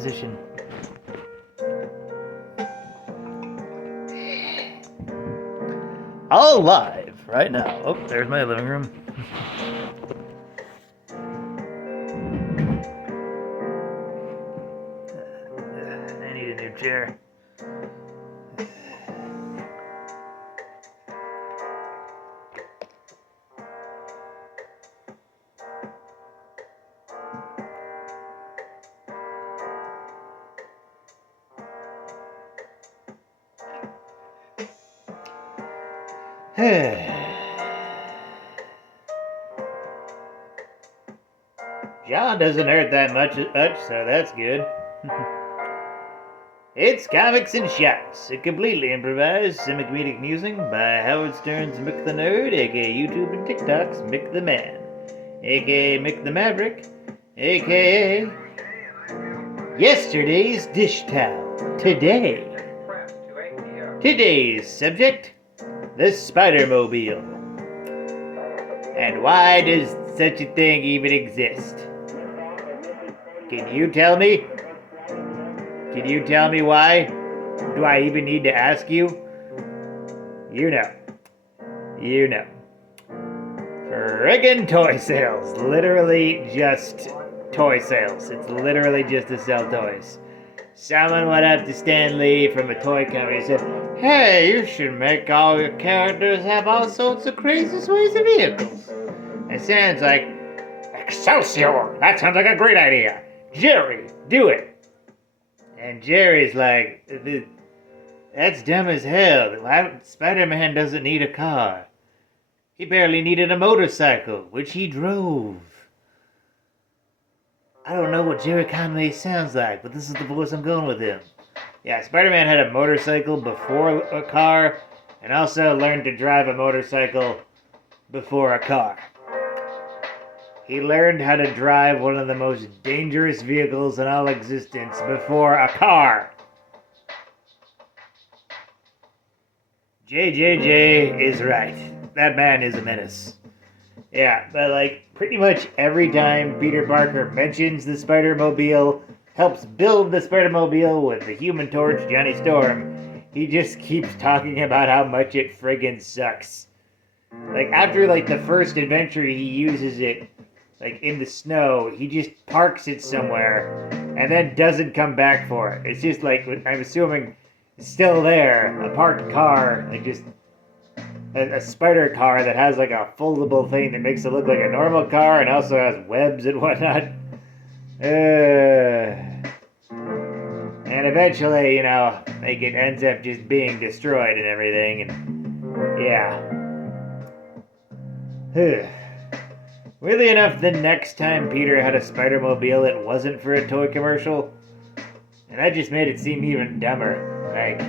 position. All live right now. Oh, there's my living room. I need a new chair. John doesn't hurt that much, so that's good. It's Comics and Shots, a completely improvised semi-comedic musing by Howard Stern's Mick the Nerd, aka YouTube and TikTok's Mick the Man, aka Mick the Maverick, aka Yesterday's Dish Towel. Today's subject, the Spider-Mobile. And why does such a thing even exist? Can you tell me? Can you tell me why? Do I even need to ask you? You know. Friggin' toy sales. Literally just toy sales. It's literally just to sell toys. Someone went up to Stan Lee from a toy company and said, "Hey, you should make all your characters have all sorts of crazy ways of vehicles." And Stan's like, "Excelsior! That sounds like a great idea. Jerry, do it." And Jerry's like, "That's dumb as hell. Spider-Man doesn't need a car. He barely needed a motorcycle, which he drove." I don't know what Jerry Conway sounds like, but this is the voice I'm going with him. Yeah, Spider-Man had a motorcycle before a car, and also learned to drive a motorcycle before a car. He learned how to drive one of the most dangerous vehicles in all existence before a car. JJJ is right. That man is a menace. Yeah, but like pretty much every time Peter Parker mentions the Spider-Mobile, helps build the Spider-Mobile with the Human Torch, Johnny Storm, he just keeps talking about how much it friggin' sucks. Like after like the first adventure he uses it like in the snow, he just parks it somewhere and then doesn't come back for it. It's just like, I'm assuming it's still there, a parked car, like just a spider car that has like a foldable thing that makes it look like a normal car and also has webs and whatnot. And eventually, you know, like it ends up just being destroyed and everything, and yeah. Weirdly enough, the next time Peter had a Spider-Mobile, it wasn't for a toy commercial. And that just made it seem even dumber. Like,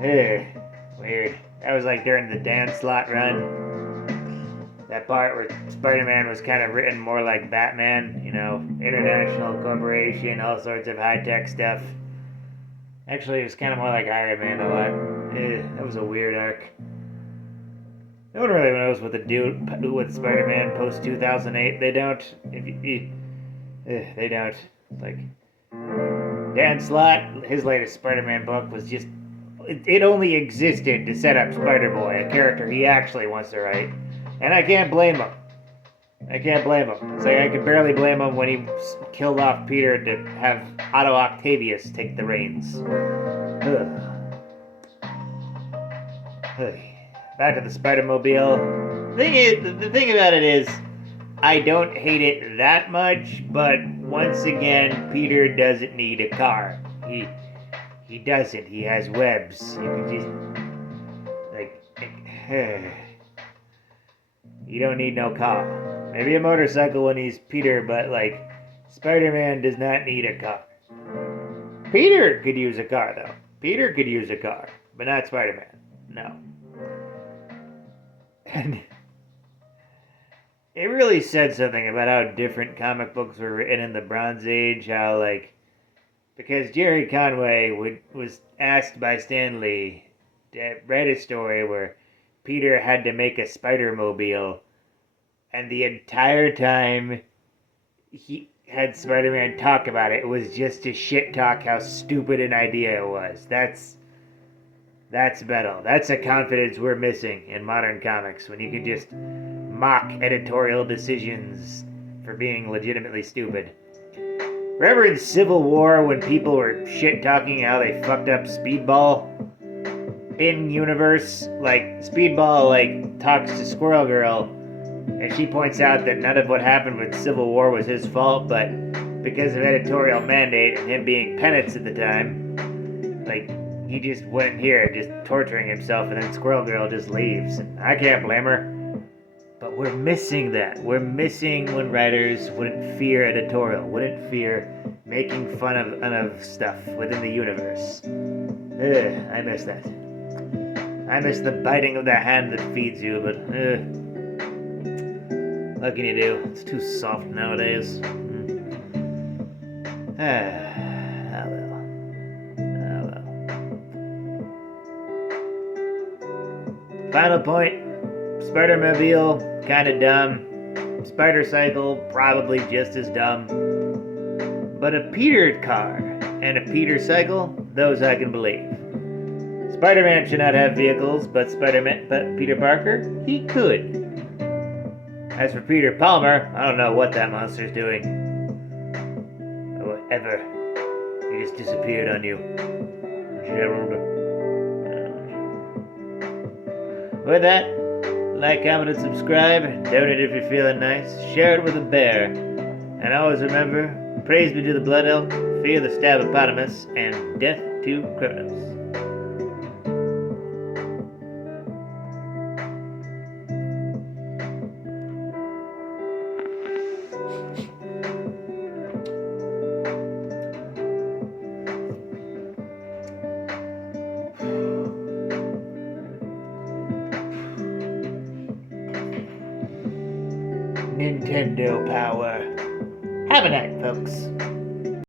weird. That was like during the Dan Slott run. That part where Spider-Man was kind of written more like Batman, you know, international corporation, all sorts of high-tech stuff. Actually, it was kind of more like Iron Man a lot. That was a weird arc. No one really knows what to do with Spider-Man post-2008. They don't. They don't. Like, Dan Slott, his latest Spider-Man book was just... It only existed to set up Spider-Boy, a character he actually wants to write. And I can't blame him. It's like I could barely blame him when he killed off Peter to have Otto Octavius take the reins. Back to the Spider-Mobile. The thing about it is, I don't hate it that much, but once again, Peter doesn't need a car. He doesn't. He has webs. You can just, like, you don't need no car. Maybe a motorcycle when he's Peter, but, like, Spider-Man does not need a car. Peter could use a car, though. Peter could use a car, but not Spider-Man. No. And it really said something about how different comic books were written in the Bronze Age, how, like, because Jerry Conway was asked by Stan Lee to write a story where Peter had to make a Spider-Mobile, and the entire time had Spider-Man talk about it, it was just to shit talk how stupid an idea it was. That's metal. That's a confidence we're missing in modern comics, when you can just mock editorial decisions for being legitimately stupid. Remember in Civil War when people were shit talking how they fucked up Speedball? In universe, like Speedball like talks to Squirrel Girl, and she points out that none of what happened with Civil War was his fault, but because of editorial mandate and him being Penance at the time, like, he just went here just torturing himself, and then Squirrel Girl just leaves. And I can't blame her. But we're missing that. We're missing when writers wouldn't fear editorial, wouldn't fear making fun of stuff within the universe. I miss that. I miss the biting of the hand that feeds you, but what can you do? It's too soft nowadays. Ah well. Final point. Spider-Mobile, kinda dumb. Spider-Cycle, probably just as dumb. But a Peter car and a Peter cycle, those I can believe. Spider-Man should not have vehicles, but Peter Parker, he could. As for Peter Palmer, I don't know what that monster's doing. Or whatever. He just disappeared on you. Gerald. With that, like, comment, and subscribe. Donate if you're feeling nice. Share it with a bear. And always remember, praise be to the blood elk, fear the stabopotamus, and death to criminals. Nintendo power. Have a night, folks.